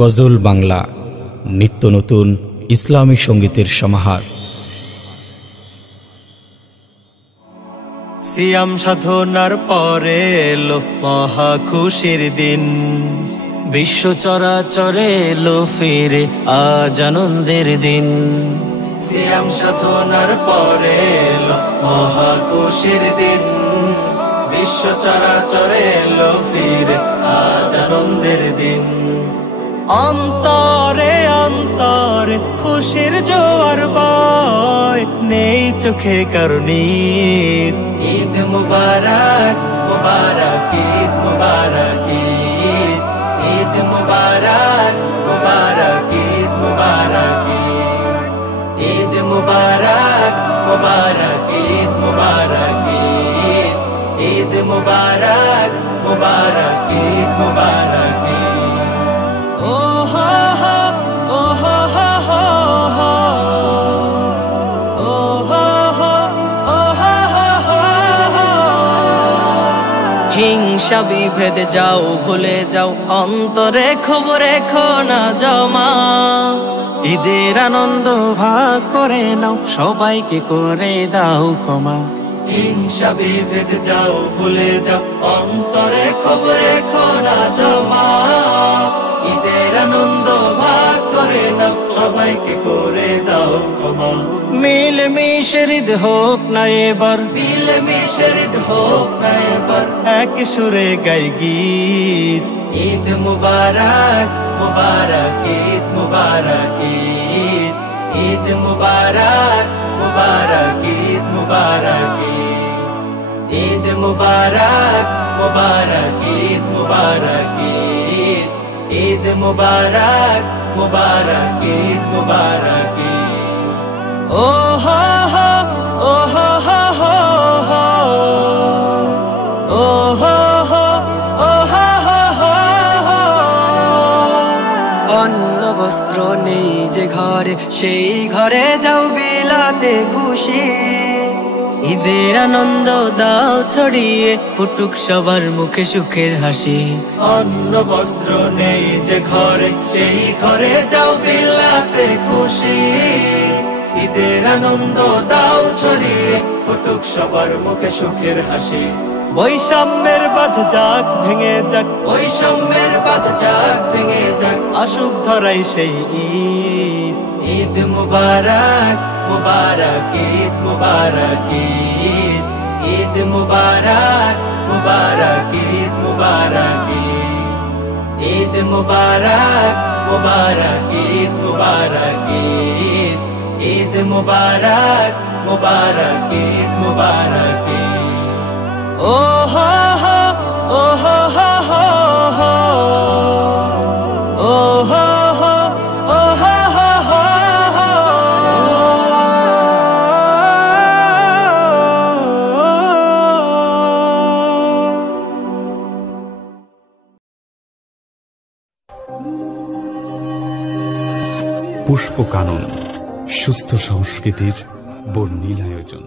গজল বাংলা নিত্য নতুন ইসলামী সঙ্গীতের সমাহার। সিয়াম সাধনার পরে এলো মহা খুশির দিন, বিশ্ব চরাচরে এলো ফিরে আজ আনন্দের দিন। সিয়াম সাধনার পরে এলো মহা খুশির দিন, বিশ্ব চরাচরে এলো ফিরে আজ আনন্দের দিন। অন্তরে অন্তরে খুশির জোয়ার বয়, নেই চোখে কারো নীর। ঈদ মুবারক মুবারক ঈদ মুবারক ঈদ, ঈদ মুবারক মুবারক ঈদ মুবারক ঈদ, ঈদ মুবারক মুবারক ঈদ মুবারক ঈদ, ঈদ মুবারক মুবারক ঈদ মুবারক ঈদ। হিংসা বিভেদ যাও ভুলে যাও, অন্তরে খবর রেখো না জমা। ঈদের আনন্দ ভাগ করে নাও, সবাইকে করে দাও ক্ষমা। হিংসা বিভেদ যাও ভুলে যাও, অন্তরে খবর রেখো না জমা। ঈদের আনন্দ ভাগ করে নাও, সবাইকে করে দাও ক্ষমা। মিলেমিশে ঈদ হোক না এবার, মিলেমিশে ঈদ হোক না এবার, এক সুরে গাই গীত। ঈদ মুবারক মুবারক ঈদ মুবারক ঈদ, ঈদ মুবারক মুবারক ঈদ মুবারক ঈদ, ঈদ মুবারক মুবারক ঈদ মুবারক ঈদ, ঈদ মুবারক মুবারক ঈদ মুবারক ঈদ। ও হো হো ও হো হো হো হো, ও হো হো ও হো হো হো হো। অন্ন বস্ত্র নেই যে ঘরে, সেই ঘরে যাও বিলাতে খুশি। ঈদের আনন্দ দাও ছড়িয়ে, ফুটুক সবার মুখে সুখের হাসি। অন্ন বস্ত্র নেই যে ঘরে, সেই ঘরে যাও বিলাতে খুশি। ঈদের আনন্দ দাও ছড়িয়ে, ফুটুক সবার মুখে সুখের হাসি। বৈষম্যের বাঁধ যাক ভেঙে যাক, বৈষম্যের বাঁধ যাক ভেঙে যাক, আসুক ধরাই সেই ঈদ। ঈদ মুবারক মুবারক ঈদ মুবারক ঈদ, ঈদ মুবারক মুবারক ঈদ মুবারক ঈদ, ঈদ মুবারক মুবারক ঈদ মুবারক ঈদ, ঈদ মুবারক মুবারক ঈদ মুবারক ঈদ। ও হো হো ও হো হো হো হো, ও হো হো ও হো হো হো হো। পুষ্পকানন সুস্থ সংস্কৃতির বর্ণিল আয়োজন।